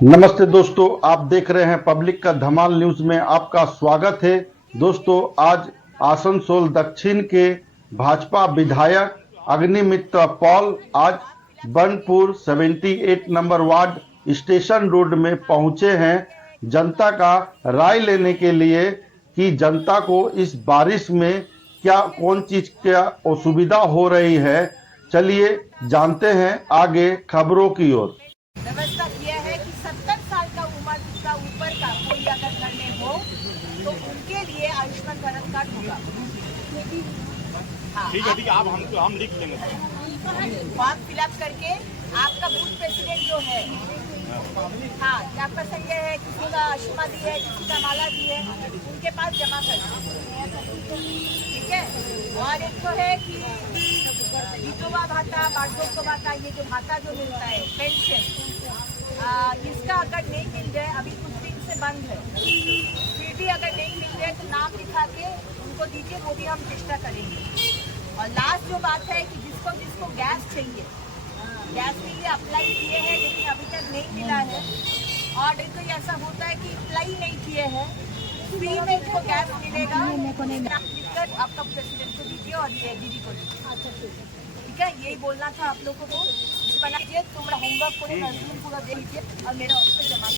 नमस्ते दोस्तों, आप देख रहे हैं पब्लिक का धमाल न्यूज में आपका स्वागत है। दोस्तों, आज आसनसोल दक्षिण के भाजपा विधायक अग्निमित्र पॉल आज Burnpur 78 number ward station road में पहुंचे हैं जनता का राय लेने के लिए कि जनता को इस बारिश में कौन चीज क्या असुविधा हो रही है। चलिए जानते हैं आगे खबरों की ओर। व्यवस्था किया है कि 70 साल का उम्र का ऊपर का कोई अगर घर में हो तो उनके लिए आयुष्मान भारत कार्ड होगा। हाँ, ठीक है, आप हम लिख लेंगे। फॉर्म फिलअप करके आपका बूथ प्रेसिडेंट जो है, हाँ, आपका संजय है, किसी का आशिमा दी है, किसी का माला दी है, उनके पास जमा करना, ठीक है। और एक तो है कि विधवा भाता, बार्धक्य भाता, ये जो भाता जो मिलता है पेंशन, जिसका अगर नहीं मिल जाए, अभी कुछ दिन से बंद है, फिर भी अगर नहीं मिल जाए तो नाम लिखा के उनको दीजिए, वो भी हम चेष्टा करेंगे। और लास्ट जो बात है कि जिसको गैस चाहिए, गैस के लिए अप्लाई किए हैं लेकिन अभी तक नहीं मिला है, और एक तो ऐसा होता है कि अप्लाई नहीं किए हैं, फ्री में इनको गैस मिलेगा, लिखकर आपका प्रेसिडेंट को दीजिए और ये दीदी को दीजिए, ठीक है। यही बोलना था आप लोगों को। बना दीजिए, तुम्हारा होमवर्क पूरे नजदीक पूरा दे दीजिए और मेरा ऑफिस जमा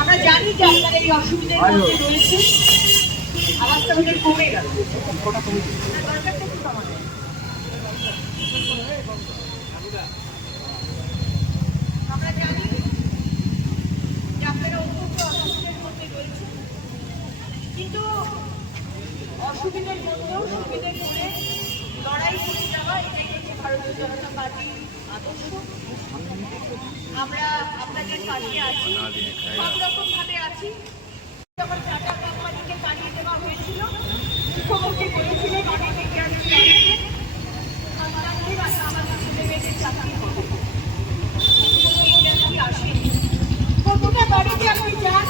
আমরা জানি যে আমরা জানি যে আপনারা এই অসুবিধার মধ্যে রয়েছে, আওয়াজটা ওদের কমে গেল। আমরা জানি যে আপনারা অত্যন্ত অসুবিধার মধ্যে রয়েছে, কিন্তু অসুবিধার মধ্যেও সুবিধা করে লড়াই করে যাওয়া, এটাই হচ্ছে ভারতীয় জনতা পার্টির আদর্শ। আমরা আপনাদের পাশে আছি, সব রকম ভাবে আছি। যখন টাটা কোম্পানিকে পাঠিয়ে দেওয়া হয়েছিল, মুখ্যমন্ত্রী বলেছিলেন অনেক বিজ্ঞানী আমাদের ছেলেমেয়েদের চাকরি হবে, আসেনি। প্রতিটা বাড়িতে আপনি যান,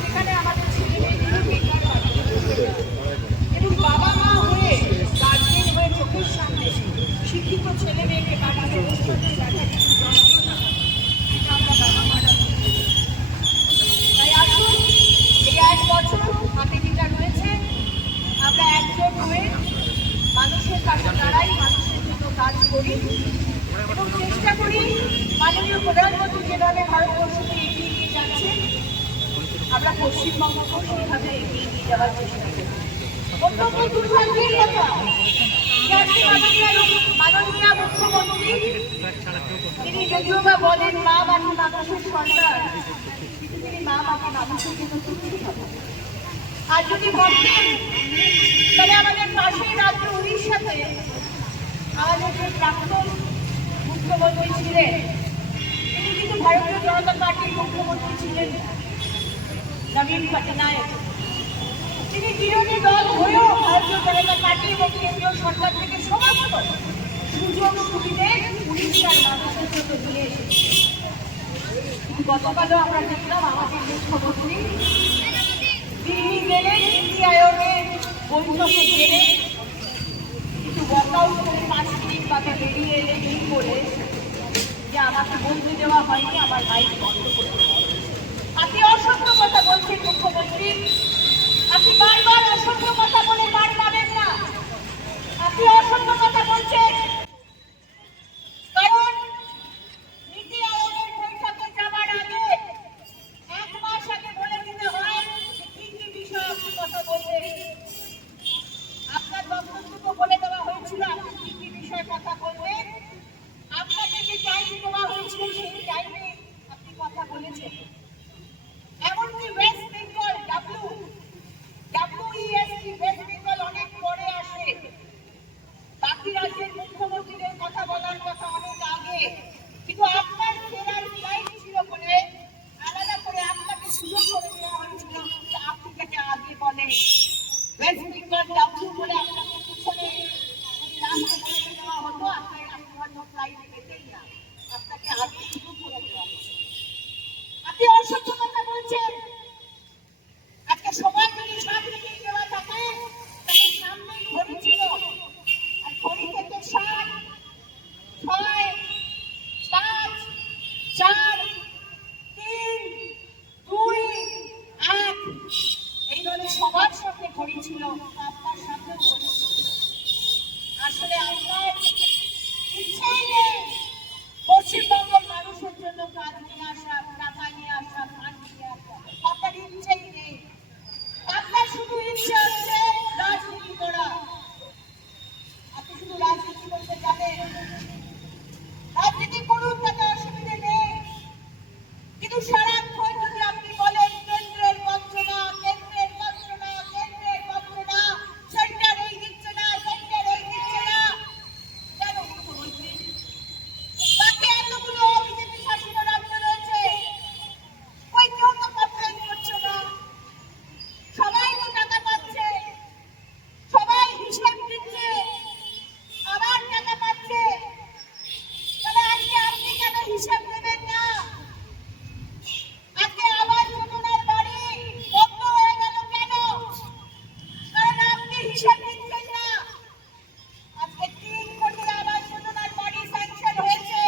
সেখানে আমাদের ছেলেমেয়েগুলো বেকার এবং বাবা মা হয়ে গার্জেন হয়ে চোখের সামনে শিক্ষিত ছেলে মেয়েকে বাড়িতে তাই আসুন, এই 1 বছর হাতে যেটা রয়েছে, আমরা একজোট হয়ে মানুষের কাছে দাঁড়াই, মানুষের জন্য কাজ করি এবং চেষ্টা করি মাননীয় প্রধানমন্ত্রী যেভাবে ভারতবর্ষকে এগিয়ে নিয়ে যাচ্ছে, আমরা পশ্চিমবঙ্গকেও সেইভাবে এগিয়ে নিয়ে যাওয়ার চেষ্টা করি। অত্যন্ত দুর্ভাগ্যের কথা, মাননীয় মুখ্যমন্ত্রী তিনি যদিও বা বলেন মা মাটি মানুষের সন্তান, কিন্তু তিনি মা মাটি মানুষের জন্য কিছুই হবে। আর যদি বলতেন তাহলে আমাদের পাশের রাজ্য উড়িষ্যাতে আমাদের যে প্রাক্তন মুখ্যমন্ত্রী ছিলেন, তিনি কিন্তু ভারতীয় জনতা পার্টির মুখ্যমন্ত্রী ছিলেন, নবীন পটনায়ক। তিনি বিরোধী দল হয়েও ভারতীয় জনতা পার্টি এবং কেন্দ্রীয় সরকার থেকে সমস্ত সুযোগ সুবিধে উড়িষ্যার মানুষের জন্য দিয়ে এসেছে। গতকালও আমরা দেখলাম আমাদের মুখ্যমন্ত্রী দিল্লি গেলে নীতি আয়োগের বৈঠকে গেলে কিছু ওয়ার্কআউট করে 5 মিনিট বাদে বেরিয়ে এলে এই বলে যে আমাকে বলতে দেওয়া হয়নি, আমার মাইক বন্ধ করে দেওয়া হয়েছে। আপনি অসংখ্য কথা বলছেন মুখ্যমন্ত্রী, আপনি বারবার অসংখ্য কথা বলে পার পাবেন না। আপনি অসংখ্য কথা বলছেন কারণ নীতি আয়োগের বৈঠকে যাওয়ার আগে 1 মাস আগে বলে দিতে হয় যে কি কি বিষয়ে আপনি কথা বলবেন। আপনার বক্তব্য বলে দেওয়া হয়েছিল আপনি কি কি বিষয়ে কথা বলবেন, আপনাকে যে টাইম দেওয়া হয়েছিল সেই টাইমে আপনি কথা বলেছেন। এমনকি West Bengal WEST West Bengal অনেক পরে আসে, বাকি রাজ্যের মুখ্যমন্ত্রীদের কথা বলার কথা অনেক আগে, কিন্তু আপনার ফেরার ফ্লাইট ছিল বলে আলাদা করে আপনাকে সুযোগ করে দেওয়া হয়েছিল যে আপনি যাতে আগে বলেন। ওয়েস্ট বেঙ্গল বলে আপনাকে পিছনে রাস্তা করে দেওয়া হতো, আপনি হয়তো ফ্লাইট পেতেই না, আপনাকে আগে সুযোগ করে দেওয়া হয়েছে। আপনি অসত্য কথা বলছেন। আজকে সময় যদি 7 মিনিট দেওয়া থাকে তাহলে সামনে ঘড়ি ছিল, আর ঘড়ি থেকে 7, 6, 5, 4, 3, 2, 1 এইভাবে সবার সামনে ঘড়ি ছিল, আপনার সামনে ঘড়ি ছিল। আসলে আপনার ইচ্ছেই নেই পশ্চিমবঙ্গের মানুষের জন্য কাজ নিয়ে আসা, টাকা নিয়ে আসা, ফান্ড নিয়ে আসা, আপনার ইচ্ছেই নেই। আপনার শুধু ইচ্ছে হচ্ছে রাজনীতি করা। আপনি শুধু রাজনীতি করতে জানেন, রাজনীতি করুন, তাতে অসুবিধা নেই, কিন্তু সারাক্ষণ যদি আপনি বলেন কেন্দ্রের বঞ্চনা, কেন্দ্রের বঞ্চনা, কেন্দ্রের বঞ্চনা, সেন্টার এই দিচ্ছে না, সেন্টার ওই দিচ্ছে না, কেন মুখ্যমন্ত্রী? বাকি এতগুলো বিজেপি শাসিত রাজ্য রয়েছে, ওই কেউ তো কমপ্লেন করছে না, সবাই তো টাকা পাচ্ছে, সবাই হিসাব দিচ্ছে, আবার টাকা পাচ্ছে, তাহলে আজকে আপনি কেন হিসাব দেবেন না? আজকে আবাস যোজনার বাড়ি বন্ধ হয়ে গেল কেন? কারণ আপনি হিসাব দিচ্ছেন না। আজকে 3 কোটি আবাস যোজনার বাড়ি স্যাংশন হয়েছে,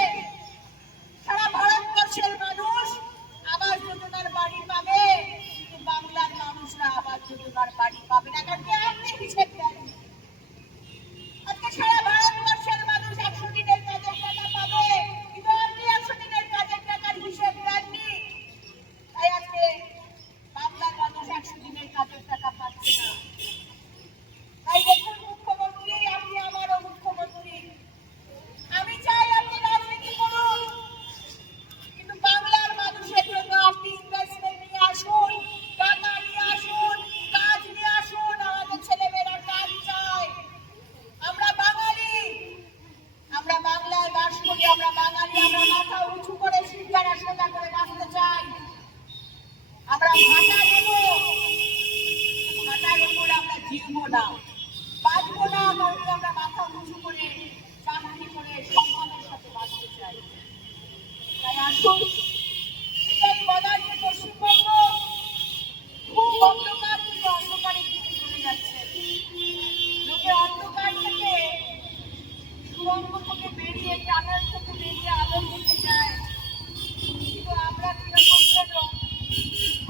সারা ভারতবর্ষের মানুষ আবাস যোজনার বাড়ি পাবে, কিন্তু বাংলার মানুষরা আবাস যোজনার বাড়ি পাবে না, কারণ আপনি হিসেব দেননি। আজকে সারা ভারতবর্ষের মানুষ 100 দিনের কাজের টাকা পাবে, কিন্তু আপনি 100 দিনের কাজের টাকার হিসেব দেননি, তাই আজকে বাংলার মানুষ 100 দিনের কাজের টাকা পাচ্ছে না। তাই দেখুন মুখ্যমন্ত্রী, আপনি আমারও মুখ্যমন্ত্রী, আমি চাই আপনি রাজনীতি করুন, কিন্তু বাংলার মানুষের জন্য আপনি ইনভেস্টমেন্ট নিয়ে আসুন, টাকা নিয়ে আসুন, কাজ নিয়ে আসুন। আমাদের ছেলেমেয়েরা কাজ চায়। আমরা বাঙালি, আমরা বাংলায় বাস করি, আমরা বাঙালি, আমরা মাথা উঁচু করে শিক্ষার আশা করে বাঁচতে চাই। আমরা ভাটা দেব, ভাটার উপর আমরা জিতবো না, বাঁচবো না, কারণ আমরা মাথা উঁচু করে চাকরি করে সম্মানের সাথে বাঁচতে চাই। তাই আসুন, এটাই বলার যে পশ্চিমবঙ্গ খুব অন্ধকার থেকে অন্ধকারের দিকে চলে যাচ্ছে। লোকে অন্ধকার থেকে সুরঙ্গ থেকে বেরিয়ে, টানেল থেকে বেরিয়ে আলোর দিকে যায়, কিন্তু আমরা কিরকম যেন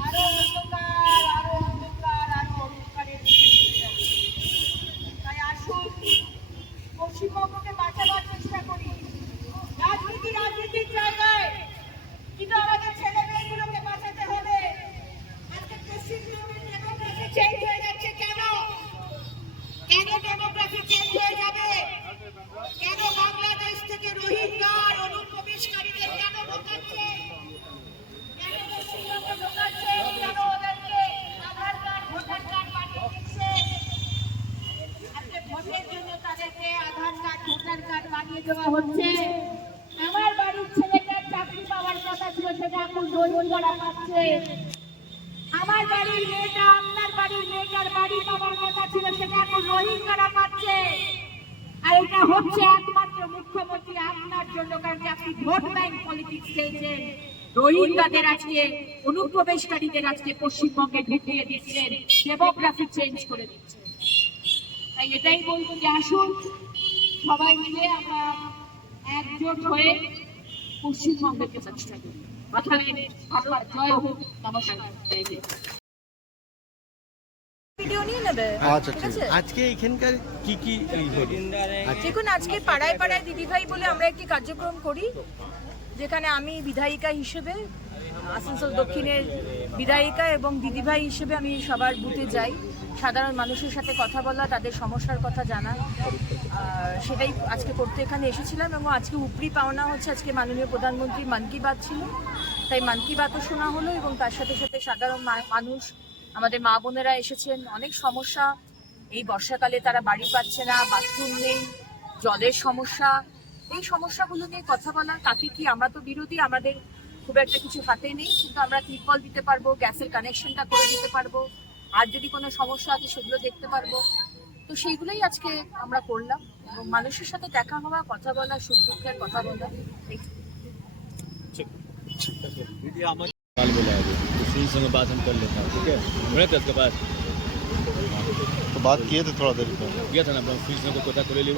আরো অন্ধকার, আরো অন্ধকার, আরো অন্ধকারের দিকে চলে যাচ্ছি। তাই আসুন, পশ্চিমবঙ্গকে বাঁচাবার চেষ্টা করি। রাজনীতি রাজনীতির জায়গায়, কিন্তু আমাদের ছেলে মেয়েগুলোকে বাঁচাতে হবে। আজকে পশ্চিমবঙ্গের ডেমোক্রেসি চেঞ্জ হয়ে যাচ্ছে কেন? কেন ডেমোক্রেসি চেঞ্জ হয়ে যাবে? কেন বাংলাদেশ থেকে রোহিঙ্গা অনুপ্রবেশকারীদের কেন ঢোকাচ্ছে? কেন পশ্চিমবঙ্গ ঢোকাচ্ছে? কেন ওদেরকে আধার কার্ড, ভোটার কার্ড বানিয়ে দিচ্ছে? আজকে ভোটের জন্য তাদেরকে আধার কার্ড, ভোটার কার্ড বানিয়ে দেওয়া হচ্ছে। আমার বাড়ির ছেলেটার চাকরি পাওয়ার কথা ছিল, সেটা এখন রোহিঙ্গারা পাচ্ছে। আমার বাড়ির মেয়েটা, আপনার বাড়ির মেয়েটার বাড়ি পাওয়ার কথা ছিল, সেটা এখন রোহিঙ্গারা পাচ্ছে। আর এটা হচ্ছে একমাত্র মুখ্যমন্ত্রী আপনার জন্য, কারণ আপনি ভোট ব্যাংক পলিটিক্স খেলছেন। রোহিঙ্গাদের আজকে অনুপ্রবেশকারীদের আজকে পশ্চিমবঙ্গে ঢুকিয়ে দিচ্ছেন, ডেমোগ্রাফি চেঞ্জ করে দিচ্ছেন। তাই এটাই বলবো যে আসুন সবাই মিলে আমরা একজোট হয়ে পশ্চিমবঙ্গকে চেষ্টা করি। মাথায় আপনার জয় হোক। নমস্কার। জয় হিন্দ। ভিডিও নিয়ে নেবে আচ্ছা ঠিক ঠিক আছে। আজকে এখানকার কি কি দেখুন আজকে পাড়ায় পাড়ায় দিদিভাই বলে আমরা একটি কার্যক্রম করি, যেখানে আমি বিধায়িকা হিসেবে আসানসোল দক্ষিণের বিধায়িকা এবং দিদিভাই হিসেবে আমি সবার বুথে যাই, সাধারণ মানুষের সাথে কথা বলা, তাদের সমস্যার কথা জানা। সেটাই আজকে করতে এখানে এসেছিলাম এবং আজকে উপরি পাওনা হচ্ছে আজকে মাননীয় প্রধানমন্ত্রীর মন কি বাত ছিল, তাই মন কি বাতও শোনা হলো এবং তার সাথে সাথে সাধারণ মানুষ, আমাদের মা বোনেরা এসেছেন। অনেক সমস্যা, এই বর্ষাকালে তারা বাড়ি পাচ্ছে না, বাথরুম নেই, জলের সমস্যা, এই সমস্যাগুলো নিয়ে কথা বলা। তাকে কি, আমরা তো বিরোধী, আমাদের খুব একটা কিছু হাতে নেই, কিন্তু আমরা টিউবওয়েল দিতে পারবো, গ্যাসের কানেকশনটা করে দিতে পারবো, আর যদি কোনো সমস্যা আছে সেগুলো দেখতে পারবো। তো সেইগুলোই আজকে আমরা করলাম এবং মানুষের সাথে দেখা হওয়া, কথা বলা, সুখ দুঃখের কথা বলা। काल बोला है तो सुनील संग बात हम कर लेता हूँ, ठीक है। मैं तो उसके पास तो बात किए थे थोड़ा देर पहले। गया था ना, सुनील संग को पता कर ले।